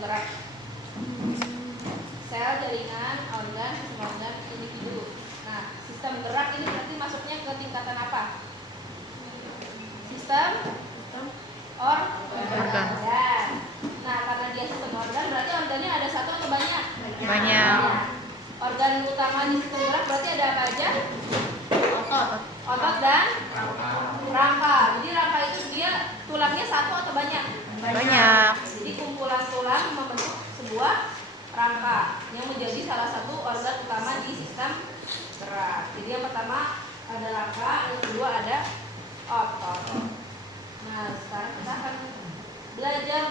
gerak. Sel, jaringan, organ, individu. Nah, sistem gerak ini berarti masuknya ke tingkatan apa? Sistem organ. Nah, karena dia sistem organ, berarti organnya ada satu atau banyak? Banyak. Organ utama di sistem gerak berarti ada apa aja? Otot dan rangka. Jadi rangka itu dia tulangnya satu atau banyak? Banyak. Jadi kumpulan tulang membentuk sebuah rangka yang menjadi salah satu organ utama di sistem gerak. Jadi yang pertama ada rangka, yang kedua ada otot. Nah, sekarang kita akan belajar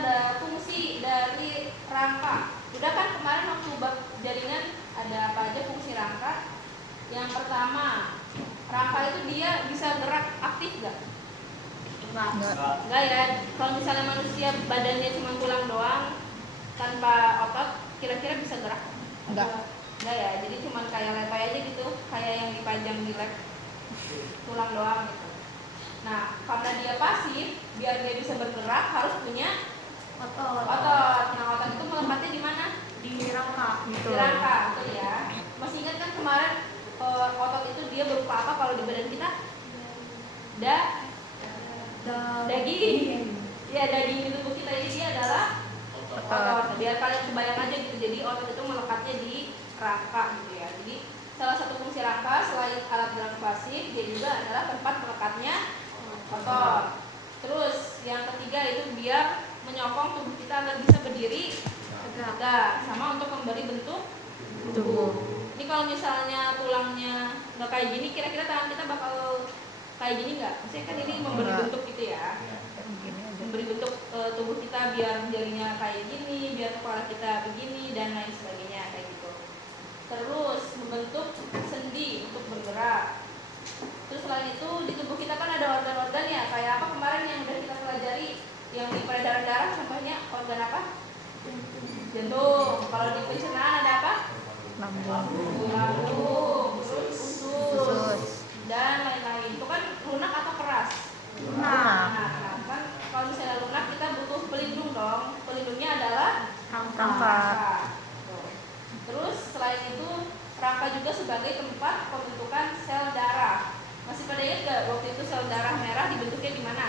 fungsi dari rangka. Udah kan kemarin waktu bab jaringan ada apa aja fungsi rangka? Yang pertama, rangka itu dia bisa gerak aktif gak? Enggak ya. Kalau misalnya manusia badannya cuma tulang doang tanpa otot, kira-kira bisa gerak? Enggak ya. Jadi cuma kayak letoy aja gitu, kayak yang dipajang di lab, tulang doang gitu. Nah, karena dia pasif, biar dia bisa bergerak harus punya otot. Nah, otot itu melempatnya di mana? Di rangka. Di rangka, betul ya. Masih ingat kan kemarin otot itu dia berupa apa kalau di badan kita? Daging. Ya, daging di tubuh kita ini dia adalah otot. Biar kalian kebayang aja gitu. Jadi otot itu melekatnya di rangka gitu ya. Jadi salah satu fungsi rangka selain alat gerak pasif, dia juga adalah tempat melekatnya otot. Terus yang ketiga itu biar menyokong tubuh kita agar bisa berdiri tegak, sama untuk memberi bentuk tubuh. Ini kalau misalnya tulangnya nggak kayak gini, kira-kira tangan kita bakal kayak gini nggak? Maksudnya kan ini memberi bentuk gitu ya, memberi bentuk tubuh kita biar jarinya kayak gini, biar kepala kita begini dan lain sebagainya kayak gitu. Terus membentuk sendi untuk bergerak. Terus selain itu di tubuh kita kan ada organ-organ ya, kayak apa kemarin yang udah kita pelajari yang di peredaran darah, contohnya organ apa? Jantung. Kalau di pencernaan ada apa? Lambung, terus usus dan lain-lain. Itu kan lunak atau keras? Lunak. Nah, kan kalau misalnya lunak kita butuh pelindung dong. Pelindungnya adalah rangka. Terus selain itu rangka juga sebagai tempat pembentukan sel darah. Masih pada ingat gak waktu itu sel darah merah dibentuknya di mana?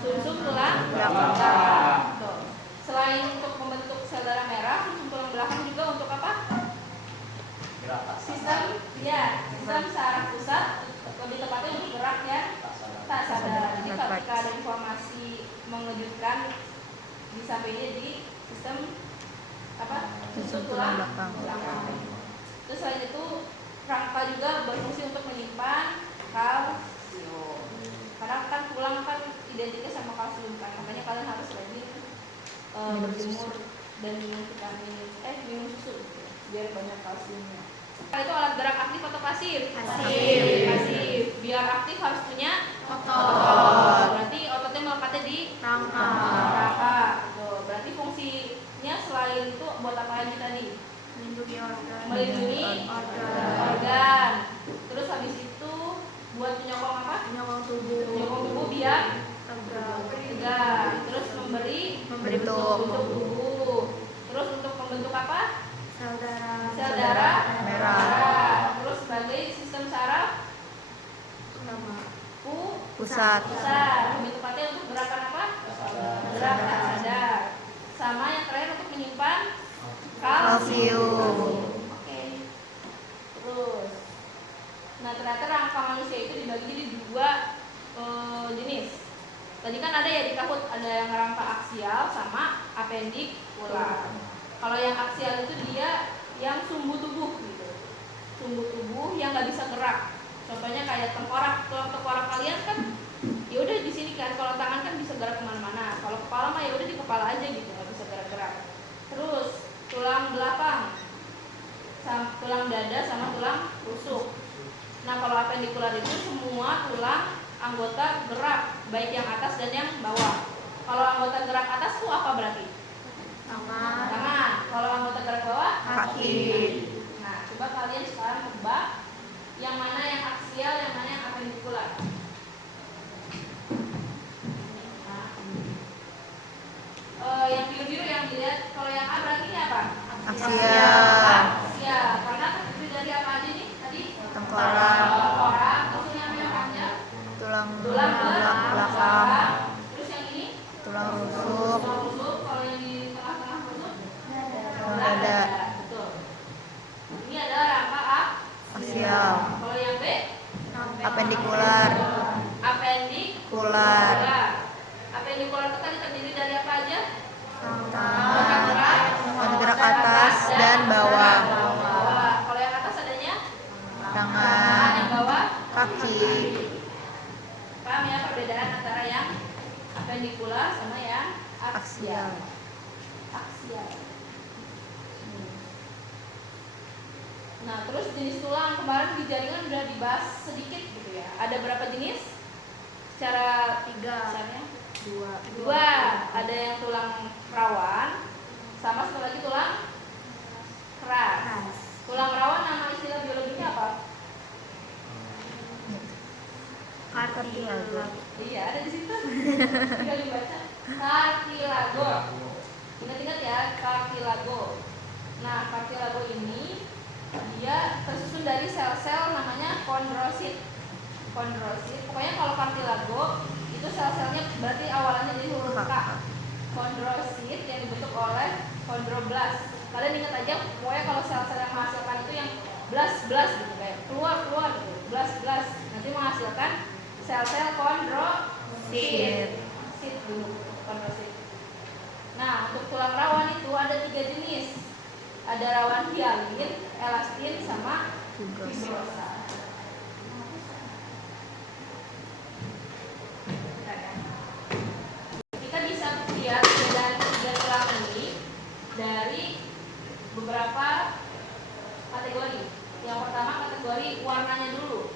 Sumsum tulang belakang. Selain untuk membentuk sel darah merah, sumsum tulang belakang juga untuk apa? Sistem saraf pusat, lebih tepatnya untuk gerak yang tak sadar. Jadi ketika ada informasi mengejutkan disampaikan di sistem apa? Sumsum tulang belakang. Terus selain itu rangka juga berfungsi untuk menyimpan kalsium. Karena kan tulang kan identiknya sama kalsium kan, makanya kalian harus rajin berjemur dan minum minum susu gitu, biar banyak kalsiumnya. Itu alat gerak aktif atau pasif? Pasif. Biar aktif harus punya otot. Berarti ototnya melekatnya di rangka. Berarti fungsinya selain itu buat apa lagi tadi? Melindungi organ. Terus habis itu buat menyokong apa? Menyokong tubuh biar tegak. Terus memberi bentuk tubuh. Terus untuk membentuk apa? Sel darah merah. Terus sebagai sistem saraf pusat. Lebih tepatnya untuk gerakan apa? Gerak tak sadar. Sama yang terakhir untuk menyimpan kalsium. Oke. Terus, nah ternyata rangka manusia itu dibagi jadi dua jenis. Tadi kan ada ya di Kahoot, ada yang rangka aksial sama apendikular. Kalau yang aksial itu dia yang sumbu tubuh gitu, sumbu tubuh yang nggak bisa gerak. Contohnya kayak tengkorak, tulang tengkorak kalian kan, ya udah di sini kan. Kalau tangan kan bisa gerak kemana-mana. Kalau kepala mah ya udah di kepala aja gitu, nggak bisa gerak-gerak. Terus tulang belakang, tulang dada sama tulang rusuk. Nah kalau apendikular itu semua tulang anggota gerak, baik yang atas dan yang bawah. Kalau anggota gerak atas itu apa berarti? Tangan. Kalau anggota gerak bawah? Kaki. Nah coba kalian sekarang tebak yang mana yang aksial, yang mana yang apendikular. Bipolar. Apa yang bipolar itu tadi terdiri dari apa aja? Gerak atas dan bawah. Kalau yang atas adanya Tangan, yang bawah kaki. paham ya perbedaan antara yang apendikular sama yang aksial. Nah, terus jenis tulang kemarin di jaringan udah dibahas sedikit gitu ya. Ada berapa jenis? Secara besarnya? Dua. Ada yang tulang rawan, sama satu lagi tulang keras. Tulang rawan nama istilah biologinya apa? Kartilago. Iya, ada di situ. Tinggal dibaca. Cartilago. Ingat-ingat ya, cartilago. Nah, cartilago ini dia tersusun dari sel-sel namanya kondrosit. Pokoknya kalau cartilago itu sel-selnya berarti awalannya dari huruf K. Kondrosit yang dibentuk oleh kondroblast. Kalian ingat aja, pokoknya kalau sel-sel yang menghasilkan itu yang blast gitu kayak keluar gitu, blast. Nanti menghasilkan sel-sel kondrosit. Kondrosit. Nah, untuk tulang rawan itu ada 3 jenis. Ada rawan hialin, elastin, sama fibrosa. Kita bisa lihat perbedaan 3 tulang ini dari beberapa kategori. Yang pertama kategori warnanya dulu.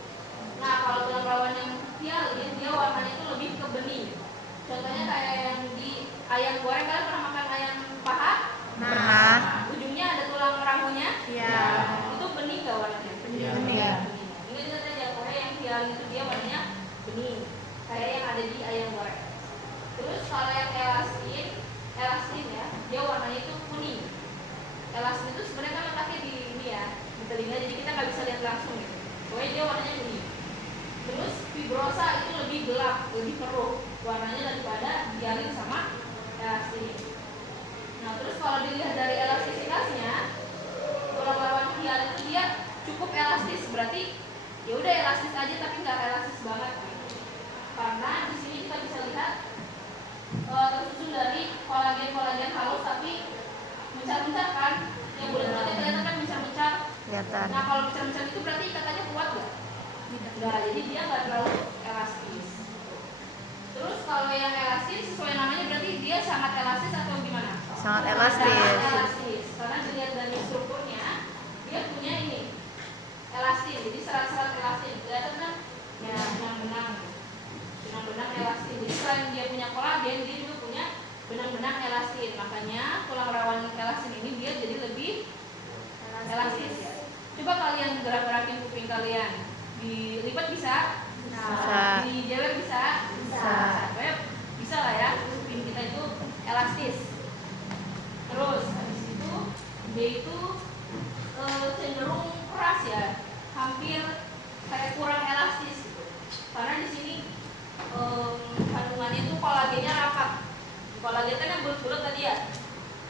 Nah, kalau tulang rawan yang hialin, dia warnanya itu lebih ke bening. Contohnya kayak yang di ayam goreng, kalian pernah makan ayam paha? Pernah. Ujungnya ada tulang ramunya. Iya. Itu bening gak warnanya? Bening. Ya, bening. Ingat aja, pokoknya yang hialin itu dia warnanya bening, kayak yang ada di ayam goreng. Terus kalau yang elastin ya, dia warnanya itu kuning. Elastin itu sebenarnya kan letaknya di ini ya, di telinga, jadi kita nggak bisa lihat langsung gitu. Pokoknya dia warnanya kuning. Terus fibrosa itu lebih gelap, lebih keruh warnanya daripada hialin sama elastin. Nah, terus kalau dilihat dari elastisitasnya, tulang rawan hialin itu dia cukup elastis, berarti ya udah elastis aja tapi nggak elastis banget. Karena di sini kita bisa lihat tersusun dari kolagen halus tapi mencar-mencar kan, yang bulat-bulatnya kelihatan kan mencar-mencar. Kelihatan. Nah, kalau mencar-mencar itu berarti ikatannya kuat nggak? Nggak, jadi dia nggak terlalu elastis. Terus kalau yang elastis sesuai namanya berarti dia sangat elastis atau gimana? Sangat elastis. Sangat elastis. Karena dilihat dari strukturnya, dia punya ini elastis. Jadi serat-serat elastis. Kelihatan kan? Ya, benang-benang elastis. Jadi selain dia punya kolagen, dia juga punya benang-benang elastin. Makanya tulang rawan elastin ini dia jadi lebih elastis ya. Coba kalian gerak-gerakin kuping kalian. Dilipat bisa? Bisa. Dijewer bisa? Pokoknya bisa lah ya, kuping kita itu elastis. Terus habis itu dia itu cenderung keras ya, hampir kayak kurang elastis gitu. Karena di sini kandungannya itu kolagennya rapat. Kolagen kan yang bulat-bulat tadi ya.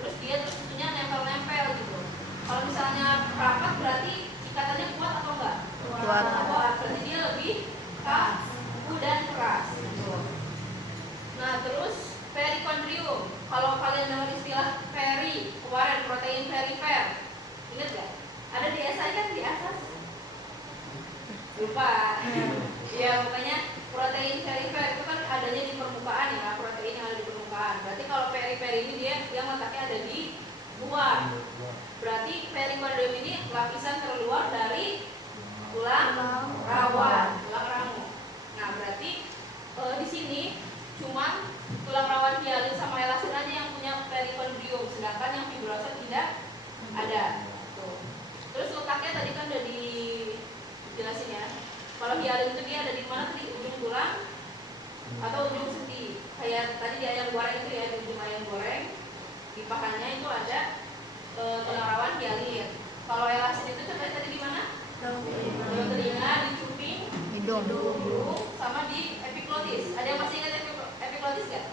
Terus dia tersusunnya nempel-nempel gitu. Kalau misalnya rapat berarti ikatannya kuat atau enggak? Kuat. Berarti dia lebih kaku dan keras gitu. Nah, terus perikondrium. Kalau kalian dengar istilah peri, kemarin protein perifer, ingat gak? Ada di esai kan di atas? Lupa. Ya, pokoknya protein perifer itu kan adanya di permukaan ya, protein yang ada di permukaan. Berarti kalau peri-peri ini dia yang letaknya ada di luar. Berarti perikondrium ini lapisan terluar dari tulang rawan, tulang ramu. Nah, berarti di sini cuma tulang rawan hialin sama elastin aja yang punya perikondrium, sedangkan yang fibrosa tidak ada. Tuh. Terus letaknya tadi kan udah dijelasin ya. Kalau hialin itu dia ada di mana tadi? Ujung tulang atau ujung sendi. Kayak tadi di ayam goreng itu ya, di ujung ayam goreng. Di pahanya itu ada tulang rawan hialin. Kalau elastin itu contohnya tadi di mana? Di telinga, di cuping, Hidung. sama di epiklotis. Ada yang masih ingat epiklotis gak?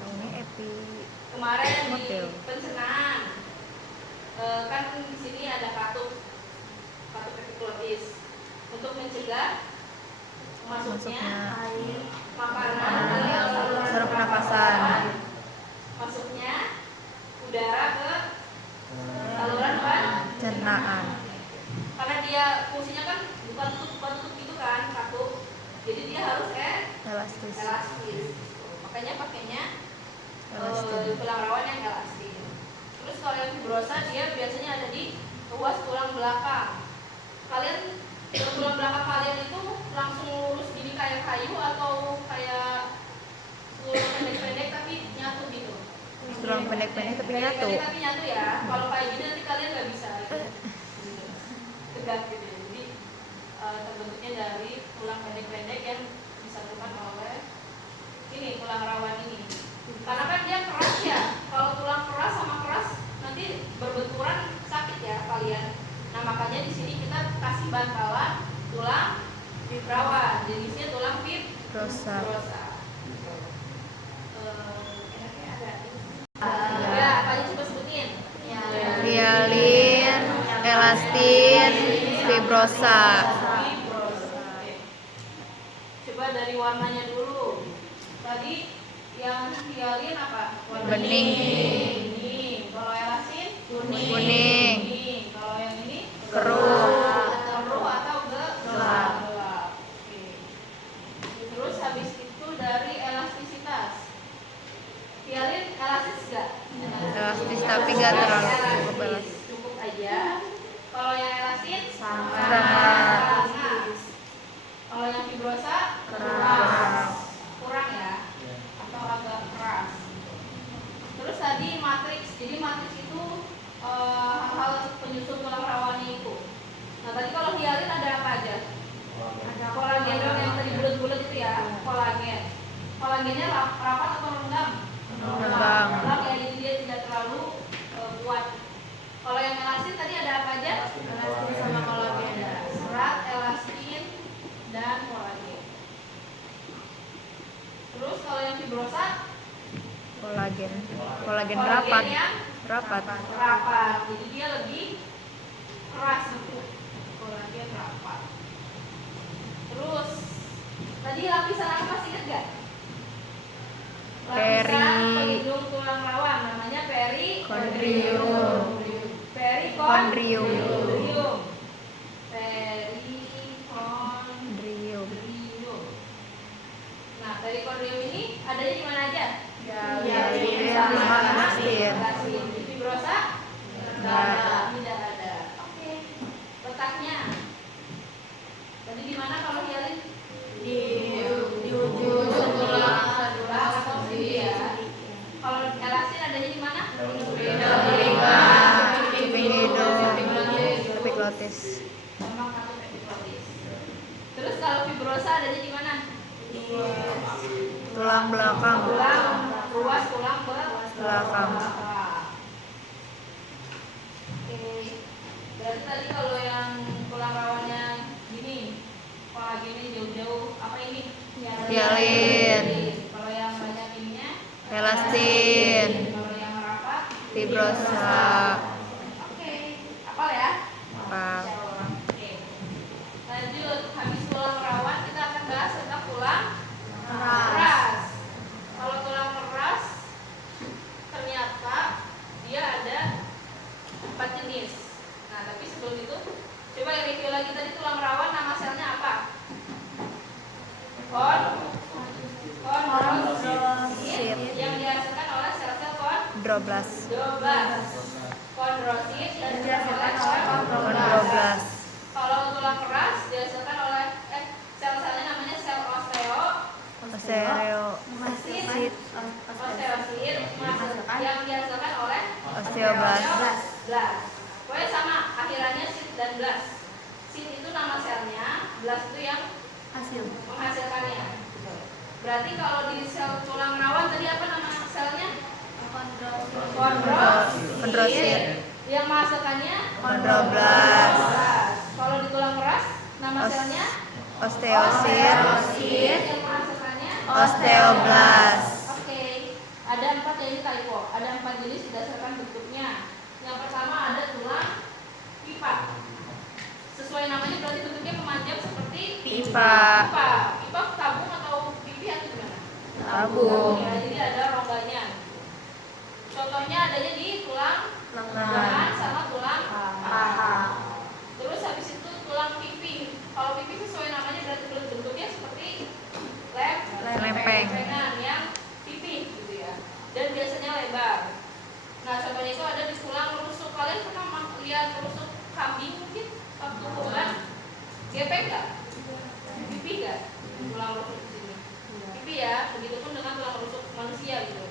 Ini Kemarin di Motil. pencernaan kan di sini ada katup epiklotis untuk mencegah masuknya Masuknya makanan ke saluran pernafasan. masuknya udara ke saluran Pencernaan. karena dia fungsinya kan bukan tutup gitu kan, katup, jadi dia harus Elastis. elastis, makanya pakainya Elastin. tulang rawan yang elastis. Terus kalau yang fibrosa dia biasanya ada di ruas tulang belakang. Kalian tulang belakang kalian itu langsung lurus gini kayak kayu atau kayak tulang pendek-pendek tapi nyatu gitu? Tulang pendek-pendek tapi nyatu. Pendek-pendek tapi nyatu ya. Kalau kayak gini nanti kalian nggak bisa gitu. Tegak gitu. Jadi terbentuknya dari tulang pendek-pendek yang disatukan oleh ini tulang rawan ini. Karena kan dia keras ya. Kalau tulang keras sama keras nanti berbenturan sakit ya kalian. Nah makanya di sini kita kasih bantalan tulang rawan. Jenisnya tulang Fibrosa. Ya, apa aja coba sebutin? Hialin, elastin, fibrosa. Coba dari warnanya dulu. Tadi yang hialin apa? Bening. Bening. Kalau elastin? Kuning. Kuning. Kalau yang ini? Keruh. Keruh atau Gelap. Oke. Terus habis itu dari elastisitas. Hialin elastis nggak? Elastis tapi gak terlalu cukup elastis. Cukup aja. Kalau yang elastin? Sangat. Kalau yang fibrosa? Keras. Kurang ya? Atau agak keras. Terus tadi matriks. Jadi matriks itu hal-hal penyusun tulang rawannya itu. Nah tadi kalau hialin ada apa aja? Ada kolagen yang tadi bulat-bulat itu ya, kolagen. Kolagennya rapat atau renggang? Renggang. Renggang ya, jadi dia tidak terlalu kuat. Kalau yang elastin tadi ada apa aja? Elastin sama kolagen. Ada serat, elastin, dan kolagen. Terus kalau yang fibrosa? Kolagen rapat. yang Rapat. rapat. Jadi dia lebih keras gitu. Kolagen rapat. Terus tadi lapisan apa masih ingat gak? Lapisan pelindung tulang rawan namanya Kondrium. Perikondrium. Nah, perikondrium ini adanya di mana aja? Hialin sama elastin. Di fibrosa? Tidak ada. Oke. Letaknya tadi di mana kalau hialin? Di ujung tulang atau sendi ya. Kalau elastin adanya di mana? Epiglotis. Memang atau epiglotis. Terus kalau fibrosa adanya di mana? Tulang belakang. Ruas tulang Belakang. Oke. Berarti tadi kalau yang tulang rawannya gini, kolagennya jauh-jauh, apa ini? Hialin. Kalau yang banyak ininya? Elastin. Kalau yang rapat? Fibrosa. Oke. Apal ya? Apa? Oke. Lanjut, habis tulang rawan kita akan bahas tentang tulang keras. Kalau tulang keras ternyata dia ada 4 jenis. Nah, tapi sebelum itu coba review lagi tadi tulang rawan nama selnya apa? Kondrosit yang dihasilkan oleh sel-sel Kondroblast. Kondrosit yang dihasilkan oleh Kondroblast. Kalau tulang keras dihasilkan oleh sel-selnya namanya sel osteosit yang dihasilkan oleh Osteoblast. Pokoknya sama akhirannya sit dan blast. Sit itu nama selnya, blast itu yang menghasilkannya. Berarti kalau di sel tulang rawan tadi apa nama selnya? Kondrosit. Yang menghasilkannya Kondroblast. Kalau di tulang keras nama selnya Osteosit. yang menghasilkannya Osteoblast. Oke. Ada 4 ya, ini typo. Ada 4 jenis berdasarkan bentuknya. Yang pertama ada tulang pipa. Sesuai namanya berarti bentuknya memanjang seperti Pipa. Tabung. Ya, jadi ada rongganya. Contohnya adanya di tulang lengan sama tulang paha. Terus habis itu tulang pipi. Kalau pipi sesuai namanya berarti bentuknya seperti lempengan yang pipi gitu ya. Dan biasanya lebar. Nah, contohnya itu ada di tulang rusuk. Kalian pernah lihat rusuk kambing mungkin waktu kurban? Gepeng nggak? Pipi nggak? Tulang rusuk di sini. Pipi ya. Begitupun dengan tulang rusuk manusia gitu.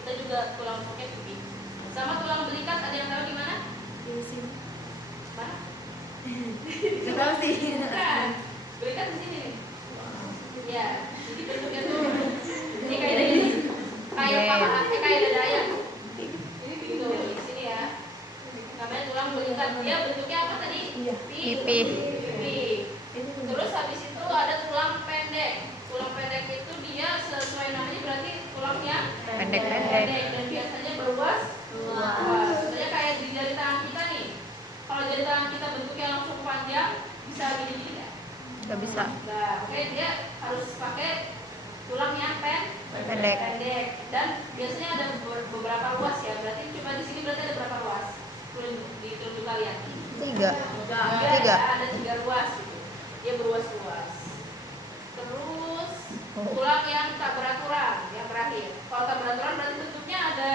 Kita juga tulang rusuknya pipi. Sama tulang belikat, ada yang tahu di mana? Di sini. Mana? Nggak tahu sih. Bukan. Belikat di sini nih. Ya, jadi bentuknya tuh ini kayak ini. Kayak paha, kayak dada ayam. Ini begitu di sini ya. Namanya tulang belikat. Dia bentuknya apa tadi? Pipi. Pipi. Terus habis itu ada tulang pendek. Tulang pendek itu dia sesuai namanya berarti tulangnya Pendek-pendek. dan biasanya berluas. Contohnya kayak di jari tangan kita nih. Kalau jari tangan kita bentuknya langsung panjang, bisa gini-gini nggak? Nggak bisa. Nah, oke, dia harus pakai tulang yang Pendek. dan biasanya ada beberapa ruas ya. Berarti coba di sini berarti ada berapa ruas? Di tubuh kalian? 3. Tiga. Ada 3 ruas gitu. Dia beruas-ruas. Terus tulang yang tak beraturan yang terakhir. Kalau tak beraturan berarti bentuknya ada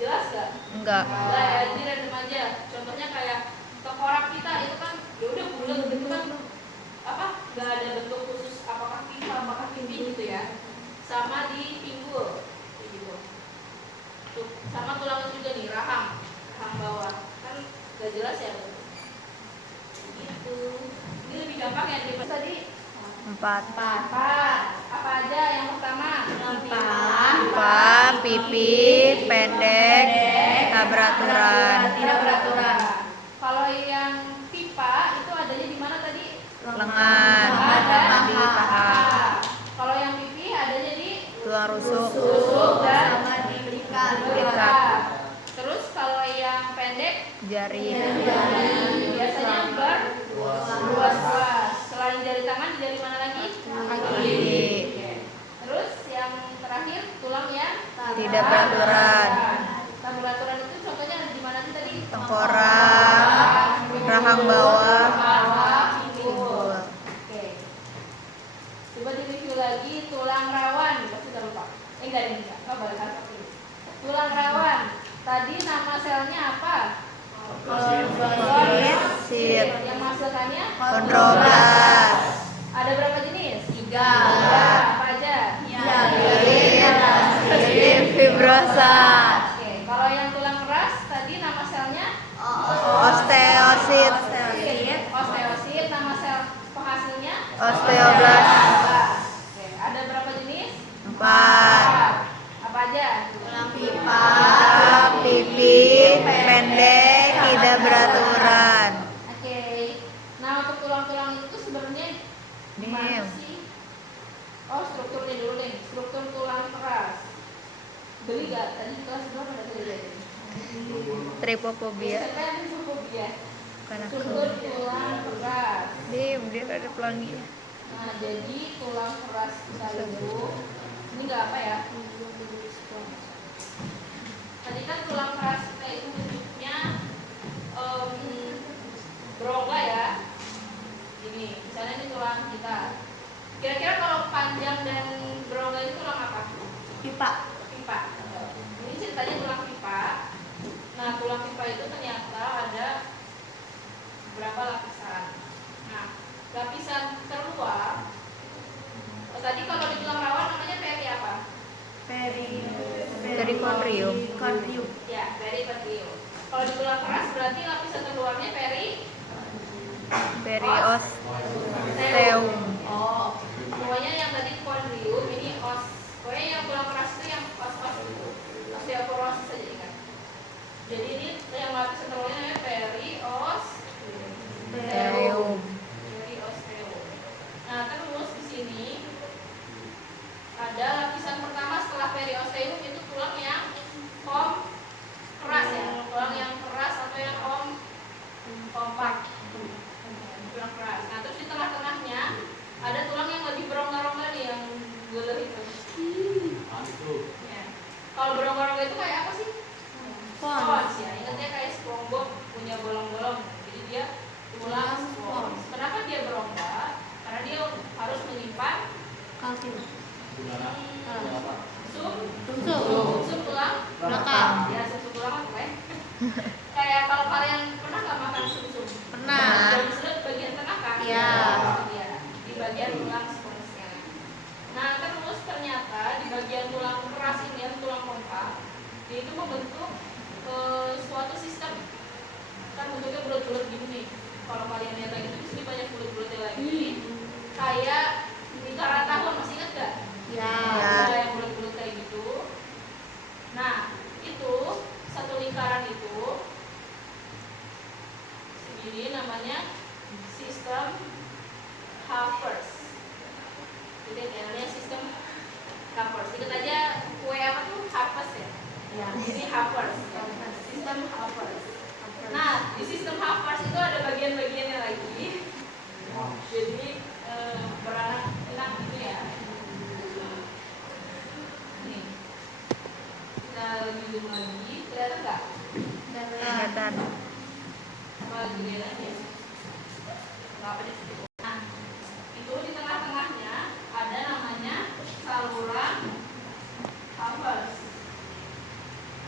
jelas nggak? Enggak. Nah, ya, ini random aja. Contohnya kayak tengkorak kita itu kan ya udah bulat gitu kan, apa? Nggak ada bentuk khusus apakah pipa apakah pipi gitu ya. Sama di pinggul gitu. Tuh, sama tulang juga nih, rahang bawah kan nggak jelas ya. Gitu. Ini lebih gampang ya daripada tadi. 4. Apa aja yang pertama? Pipa, pipi, pendek, tak beraturan. Tidak beraturan. Kalau yang pipa itu adanya di mana tadi? Lengan, Ada di paha. Kalau yang pipi adanya di Tulang rusuk. rusuk dan di belikat. Terus kalau yang pendek jari. biasanya berluas-luas. Selain jari tangan, jari mana lagi? Kaki. Terus yang terakhir tulang yang Tidak beraturan. Tak beraturan itu contohnya ada di mana sih tadi? Tengkorak, rahang bawah, pinggul. Oke. Coba direview lagi tulang rawan. Pasti udah lupa. Enggak. Balik lagi. Tulang rawan. Tadi nama selnya apa? Chondrosit, Yang menghasilkannya? kondroblas, Ada berapa jenis? 3. Apa aja? Hialin, fibrosa, Oke. Kalau yang tulang keras tadi nama selnya? osteosit, Osteosit. Nama sel penghasilnya? osteoblas, Oke. Ada berapa jenis? 4. Apa aja? Pipa, pipi, pendek, tidak beraturan. Oke. Nah, untuk tulang-tulang itu sebenarnya gimana Nih. sih? Oh, strukturnya dulu nih. Struktur tulang keras. Beli gak? Tadi kelas berapa ada beli? Tripofobia. Siapa yang tripofobia? Bukan aku. Struktur tulang keras. Dia ada pelangi. Nah, jadi tulang keras kita itu ini nggak apa ya? Tadi kan tulang keras kita itu bentuknya berongga ya. Ini, misalnya ini tulang kita. Kira-kira kalau panjang dan berongga itu tulang apa? Pipa. Ini ceritanya tulang pipa. Nah, tulang pipa itu ternyata ada berapa lapisan. Nah, lapisan terluar. Tadi kalau di tulang rawan namanya peri apa? Perikondrium. Ya, perikondrium. Kalau di tulang keras berarti lapisan terluarnya Periosteum. Oh, pokoknya yang tadi kondrium ini os. Pokoknya yang tulang keras itu yang os itu. Osteoporosis saja ingat. Jadi ini yang lapisan terluarnya namanya Periosteum. periosteum. Nah, terus di sini ada lapisan pertama setelah periosteum itu tulang yang keras ya, tulang yang keras atau yang kompak, tulang keras. Nah, terus di tengah-tengahnya Sum tulang belakang. ya, sum tulang apa ya? Kayak kalau kalian pernah nggak makan sum? Pernah. Daun sudut bagian tengah kan? Iya. Iya, di bagian tulang sponsnya. Nah, terus ternyata di bagian tulang keras ini, tulang kompa, dia itu membentuk suatu sistem. Kan bentuknya bulat-bulat gini nih. Kalau kalian lihat lagi di sini banyak bulat-bulatnya lagi. Kayak lingkaran tahun, masih ingat nggak? Ya. Ada yang bulat-bulat kayak gitu. Nah, itu satu lingkaran itu segini namanya sistem Haffers. Jadi namanya sistem Haffers. Ingat aja kue apa tuh? Haffers ya? Ya. Ini Haffers. Sistem Haffers. Nah, di sistem Haffers itu ada bagian-bagiannya lagi. Jadi beranak enak gitu ya. Nih, kita lebih zoom lagi, kelihatan nggak? Kelihatan. Apa gedeannya? Nggak apa deh. Nah, itu di tengah-tengahnya ada namanya saluran Haffers.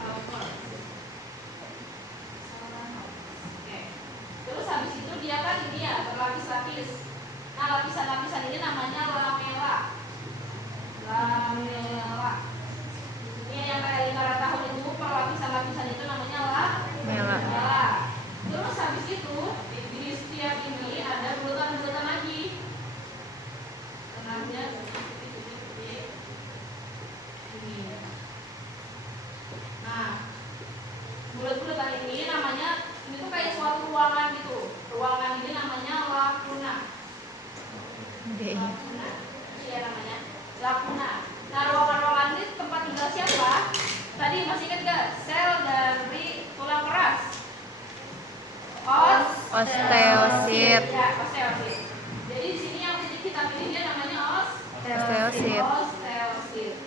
Haffers. Oke. Terus habis itu dia kan ini ya berlapis-lapis. Nah, lapisan-lapisan ini namanya lamela. Lamela. Ini yang kayak lingkaran tahun itu, lapisan-lapisan itu namanya lamela. Terus habis itu di setiap ini ada bulatan-bulatan lagi. Tengahnya seperti ini. Nah, bulat-bulatan ini namanya, ini tuh kayak suatu ruangan gitu. Ruangan ini namanya lacuna. Lacuna, iya namanya lacuna. Nah, ruangan-ruangan ini tempat tinggal siapa? Tadi masih ingat gak? Sel dari tulang keras. Osteosit. Ya, osteosit. Jadi di sini yang kita pilih dia namanya Osteosit. Osteosit.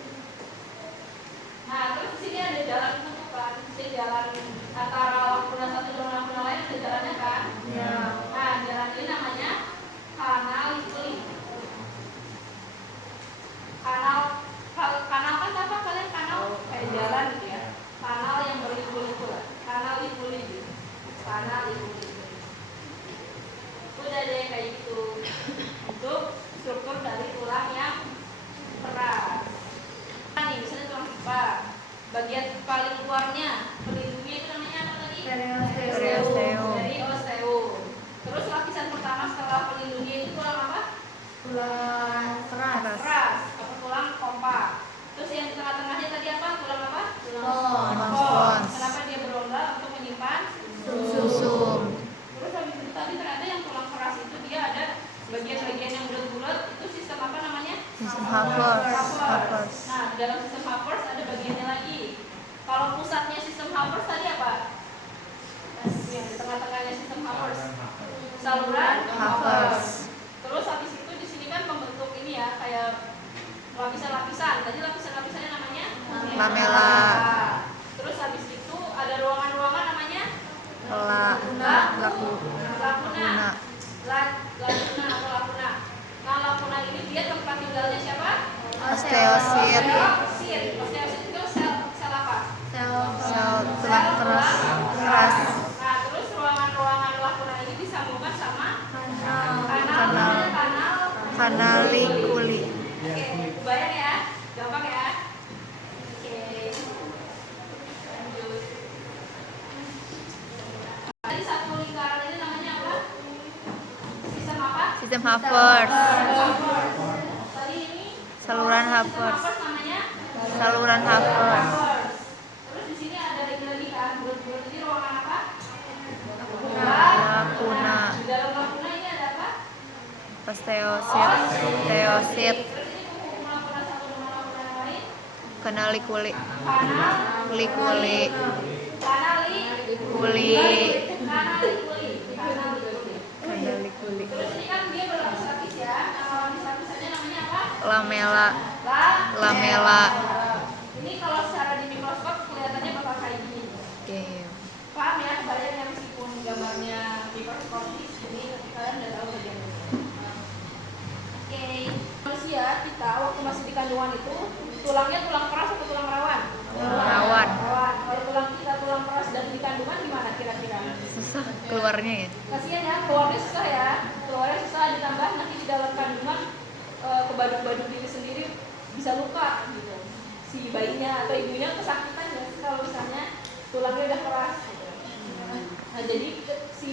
Nah, terus di sini ada jalan penutupan. Jadi jalan antara lacuna satu dan lacuna lain ada jalannya kan? Ya. Nah, jalan ini namanya kanaliculi. Kanal kan apa kalian? Kanal kayak jalan gitu ya. Kanal yang berliku-liku lah. Kanaliculi gitu. Kanaliculi. Udah deh kayak gitu. Untuk struktur dari tulang yang keras. Nah, nih misalnya tulang pipa. Bagian paling luarnya pelindungnya itu namanya apa tadi? Periosteo. Dari osteo. Terus lapisan pertama setelah pelindungnya itu tulang apa? Tulang keras. Apa tulang kompa. Terus yang di tengah-tengahnya tadi apa? Tulang apa? Spons. Kenapa dia berongga? Untuk menyimpan Susum. Terus habis itu tadi ternyata yang tulang keras itu dia ada bagian-bagian yang bulat-bulat. Itu sistem apa namanya? Sistem Haffers. Nah, di dalam sistem Haffers ada bagiannya lagi. Kalau pusatnya sistem Haffers tadi apa? Yang di tengah-tengahnya sistem Haffers. Saluran Haffers. Terus habis itu di sini kan membentuk ini ya, kayak lapisan-lapisan. Tadi lapisan-lapisannya namanya Lamela. Terus habis itu ada ruangan-ruangan namanya Lacuna. Lacuna atau lacuna. Nah, lacuna ini dia tempat tinggalnya siapa? Osteosit. Osteosit itu sel apa? Sel tulang keras. Nah, terus ruangan-ruangan lacuna ini disambungkan sama Kanaliculi. Oke, bayang ya, gampang ya. Oke, lanjut. Tadi satu lingkaran ini namanya apa? Sistem apa? Sistem Haffers. Tadi ini Saluran sistem Haffers. namanya Saluran Haffers. Terus di sini ada lagi kan, bulat-bulat ini ruangan apa? Lacuna. Di dalam lacuna ini ada apa? Osteosit. Terus ini lacuna satu dengan lacuna yang lain. Kanaliculi. Kanaliculi. Kanaliculi. Terus ini kan dia berlapis-lapis ya. Nama lapis-lapisannya namanya apa? Lamela. Ini kalau secara di mikroskop kelihatannya bakal kayak gini. Oke. Paham ya? Kebayang ya meskipun gambarnya mikroskopis ini, tapi kalian udah tahu bagaimana. Oke. Terusnya manusia kita waktu masih di kandungan itu tulangnya tulang keras atau tulang rawan? Rawan. Kalau tulang kita tulang keras dan di kandungan gimana kira-kira? Susah keluarnya ya. Kasihan ya, keluarnya susah ya. Keluarnya susah, ditambah nanti di dalam kandungan ke badut-badut diri sendiri bisa luka gitu. Si bayinya atau ibunya kesakitan ya kalau misalnya tulangnya udah keras gitu. Nah, jadi si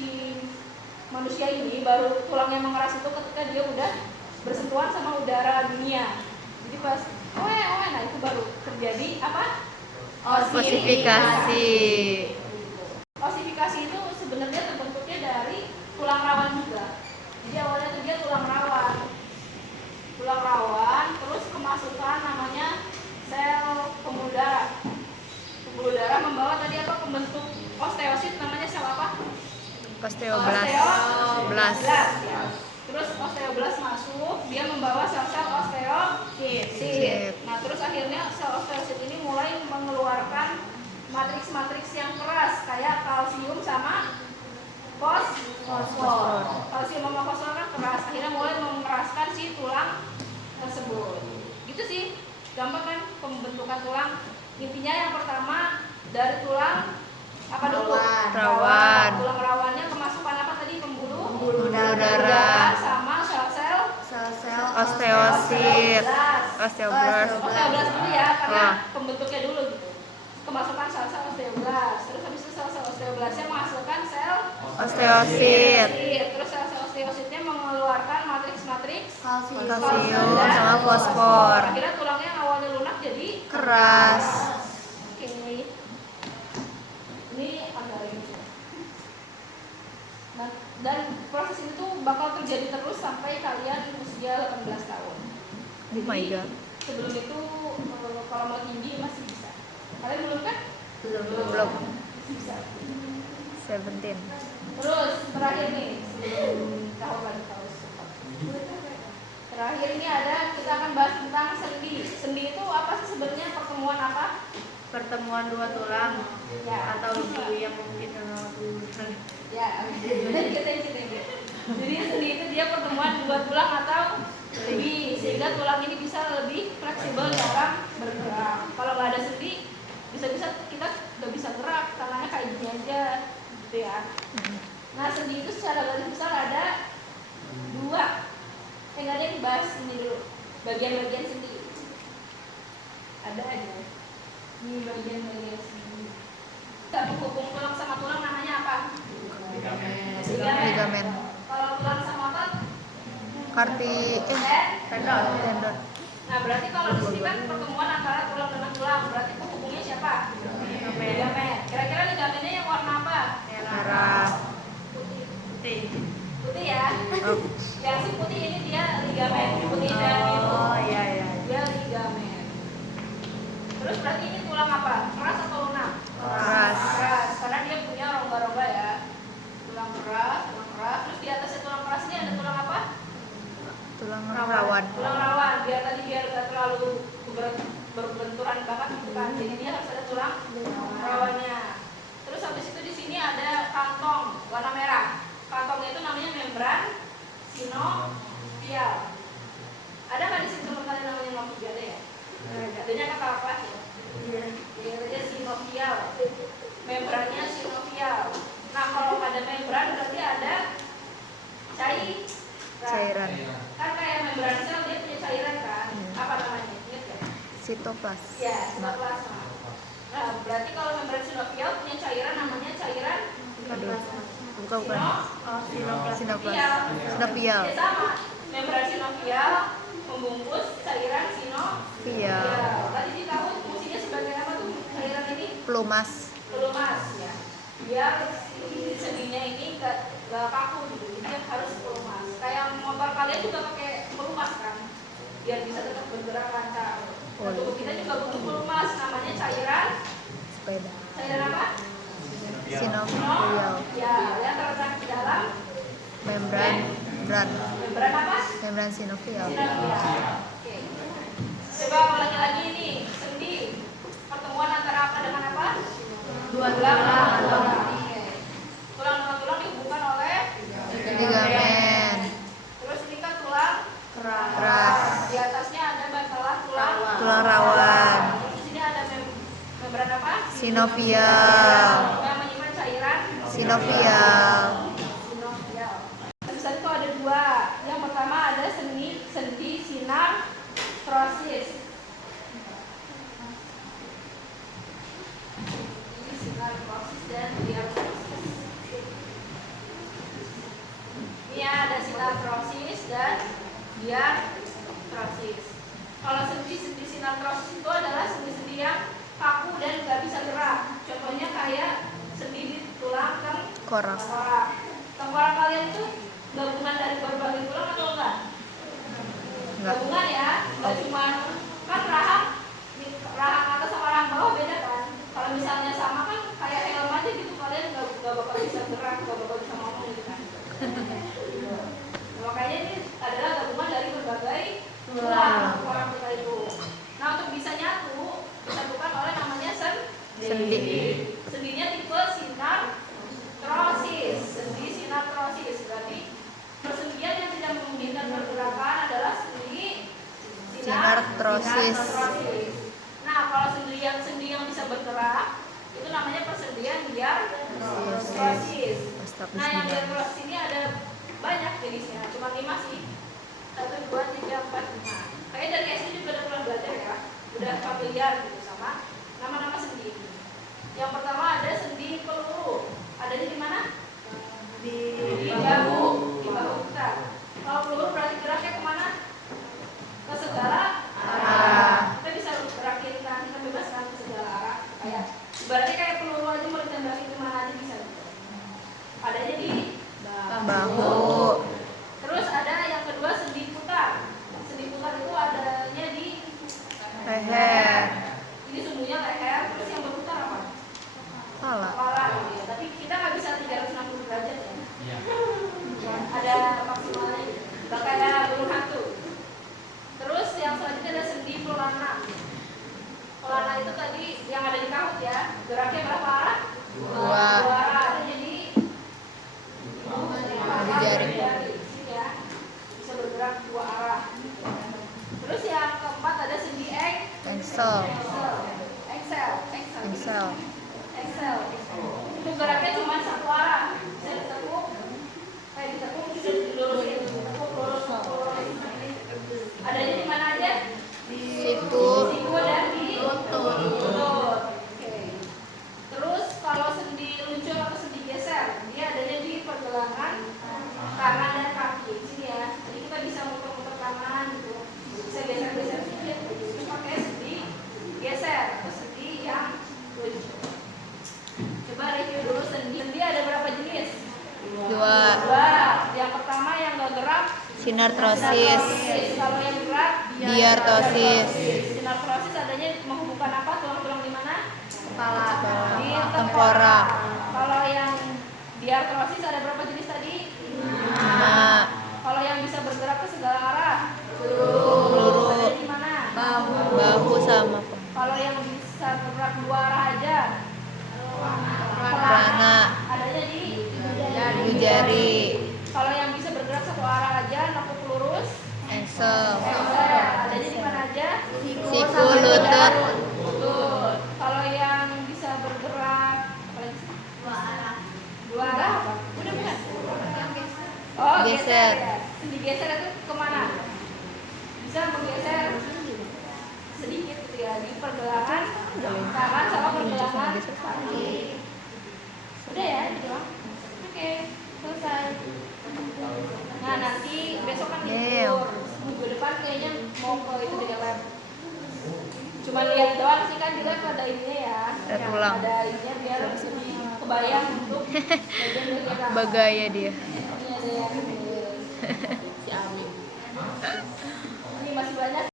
manusia ini baru tulangnya mengeras itu ketika dia udah bersentuhan sama udara dunia. Jadi pas nah itu baru terjadi apa? Osifikasi. Osifikasi itu sebenarnya terbentuknya dari tulang rawan juga. Jadi awalnya itu dia tulang rawan, terus kemasukan namanya sel pembuluh darah. Pembuluh darah membawa tadi apa? Pembentuk osteosit, namanya sel apa? Osteoblas. Ya. Terus osteoblas masuk, dia membawa sel-sel osteosit. Nah, terus akhirnya sel osteosit ini mulai mengeluarkan matriks-matriks yang keras kayak kalsium sama fosfor. Kalsium sama fosfor kan keras, akhirnya mulai mengeraskan si tulang tersebut. Gitu sih, gampang kan pembentukan tulang. Intinya yang pertama dari tulang apa dulu? Rawan. Tulang rawannya kemasukan apa tadi? Pembuluh darah sama sel-sel osteosit. Osteoblas. Osteoblas dulu ya, karena pembentuknya dulu gitu. Kemasukan sel-sel osteoblas. Terus habis itu sel-sel osteoblasnya menghasilkan sel Osteosit. Terus sel-sel osteositnya mengeluarkan matriks-matriks Kalsium sama fosfor. Akhirnya tulangnya yang awalnya lunak jadi Keras. Oke. Ini agak ini. Nah, dan proses ini tuh bakal terjadi terus sampai kalian usia 18 tahun. Oh my god. Sebelum itu kalau mau tinggi masih bisa. Kalian belum kan? Belum. Masih bisa. 17. Terus terakhir nih sebelum tahu. Terakhir ini kita akan bahas tentang sendi. Sendi itu apa sih sebenarnya? Pertemuan apa? Pertemuan dua tulang Ya. atau lebih yang mungkin Ya. Jadi sendi itu dia pertemuan dua tulang atau lebih, sehingga tulang ini bisa lebih fleksibel dalam bergerak. Kalau nggak ada sendi, bisa-bisa kita nggak bisa gerak, tangannya kayak gini aja, gitu ya. Nah, sendi itu secara garis besar ada dua. Nggak ada yang dibahas sendi dulu. Bagian-bagian sendi. Ada aja. Ini bagian-bagian sendi. Penghubung tulang sama tulang namanya apa? Ligamen. Kalau tulang sama otot? Tendon. Nah, berarti kalau di sini kan pertemuan antara tulang dengan tulang, berarti penghubungnya siapa? Ligamen. Kira-kira ligamennya yang warna apa? Merah. Putih ya. Yang si putih ini dia ligamen, putih dan biru. iya. Dia ligamen. Terus berarti ini tulang apa? Keras atau lunak? Keras. Keras, karena dia punya rongga-rongga ya. Tulang keras. Terus di atasnya tulang keras ini ada tulang apa? Tulang rawan. Tulang rawan. Biar gak terlalu berbenturan banget gitu kan. Jadi dia harus ada tulang rawannya. Terus habis itu di sini ada kantong warna merah. Kantongnya itu namanya membran sinovial. Ada nggak di sini teman kalian namanya sinovial ya? Adanya kata apa ya? Dia sinovial. Membrannya sinovial. Nah, kalau ada membran berarti ada Cairan. Kan kayak membran sel dia punya cairan kan? Apa namanya? Ingat ya? Sitoplas. Ya, sitoplasma. Nah, berarti kalau membran sinovial punya cairan namanya cairan Aduh. Bukan. sinovial. Sinovial. Ya, sama. Membran sinovial membungkus cairan sinovial. Tadi tahu fungsinya sebagai apa tuh cairan ini? Pelumas. Ya. Biar si sendinya ini gak kaku gitu. Jadi harus pelumas. Kayak motor kalian juga pakai pelumas kan? Biar bisa tetap bergerak lancar. Dan tubuh kita juga butuh pelumas, namanya cairan. Sepeda. Cairan apa? Sinovial. Ya, yang terletak di dalam Membran. membran apa? Membran sinovial. Sinovial. Oke. Coba ulangi lagi ini, sendi. Pertemuan antara apa dengan apa? Dua tulang. Oke. Tulang dengan tulang dihubungkan oleh Ligamen. Terus ini kan tulang Keras. di atas rawan. Di sini ada membran apa? Sinovial. Yang menyimpan cairan Sinovial. sinovial. Tulisan itu ada dua. Yang pertama ada sendi sinar trosis. Ini sinar trosis dan diartrosis. Ini ada sinar trosis dan diartrosis. Kalau sendi sinar trosis itu adalah sendi-sendi yang kaku dan nggak bisa gerak. Contohnya kayak sendi di tulang Korak. tengkorak kalian itu gabungan dari berbagai tulang atau enggak? Enggak. Gabungan ya, nggak cuma kan rahang atas sama rahang bawah beda kan. Kalau misalnya sama kan kayak helm aja gitu, kalian nggak bakal bisa gerak, nggak bakal bisa ngomong gitu kan. Makanya ini adalah gabungan dari berbagai tulang orang kita itu. Nah, untuk bisa nyatu disatukan oleh namanya Sendi. Sendinya tipe sinar trosis. Sendi sinar trosis berarti persendian yang tidak memungkinkan pergerakan adalah sendi Sinar trosis. Nah, kalau sendi yang bisa bergerak itu namanya persendian diartrosis. Nah, yang diartrosis ini ada banyak jenisnya, cuma 5 sih. 1, 2, 3, 4, 5. Kayak dari SD juga udah pernah belajar ya, udah familiar gitu sama nama-nama sendi. Yang pertama ada sendi peluru. Adanya di mana? Di bahu kita. Kalau peluru berarti geraknya kemana? Ke segala arah. Kita bisa gerakin tangan kita bebaskan ke segala arah. Kayak berarti kayak peluru aja mau ditembakin kemana aja bisa. Adanya di Bahu. Terus ada yang kedua sendi putar. Sendi putar itu adanya di Leher. Ini sumbunya leher. Terus yang berputar apa? Kepala. Kepala gitu ya. Tapi kita nggak bisa 360 derajat ya. Ada maksimalnya. Nggak kayak burung hantu. Terus yang selanjutnya ada sendi pelana. Pelana itu tadi yang ada di kahut ya. Geraknya berapa arah? Dua. Dua arah. Adanya di Jari. Sini ya. Bisa bergerak dua arah. Terus yang keempat ada sendi Engsel. Excel. Itu geraknya cuma satu arah. Bisa ditekuk, bisa dilurusin, lurus. Adanya di mana aja? Di Siku. dan di lutut. Oke. Terus kalau sendi luncur atau sendi geser, dia adanya di pergelangan tangan dan kaki. Sini ya. Jadi kita bisa muter-muter tangan gitu. Bisa geser-geser sedikit. Itu pakai sendi geser atau sendi yang luncur. Coba review dulu sendi. Sendi ada berapa jenis? Dua. Yang pertama yang nggak gerak Sinar trosis. Kalau yang gerak Diartrosis. Sinar trosis adanya menghubungkan apa? Tulang-tulang di mana? Kepala. Di Tengkorak. Kalau yang diartrosis ada berapa jenis tadi? 5. Kalau yang bisa bergerak ke segala arah? Peluru. Ada di mana? Bahu sama Kalau yang bisa bergerak dua arah aja? pelana. Adanya di Jari. Kalau yang bisa bergerak satu arah aja, nekuk lurus. Engsel. Adanya di mana aja? Siku, lutut. Lutut. Kalau yang bisa bergerak dua arah apa? Udah bukan? Oh, Geser. ya. Sendi geser itu kemana? Bisa menggeser sedikit gitu ya di pergelangan tangan sama pergelangan kaki. Udah ya, itu doang. Oke, selesai. Nah, nanti besok kan libur. Minggu depan kayaknya mau ke itu di lab. Cuma lihat doang sih kan di lab ada ininya ya. Ada tulang. Ada ininya biar lebih kebayang untuk bagian-bagian apa. Bagaya dia. Ini ada yang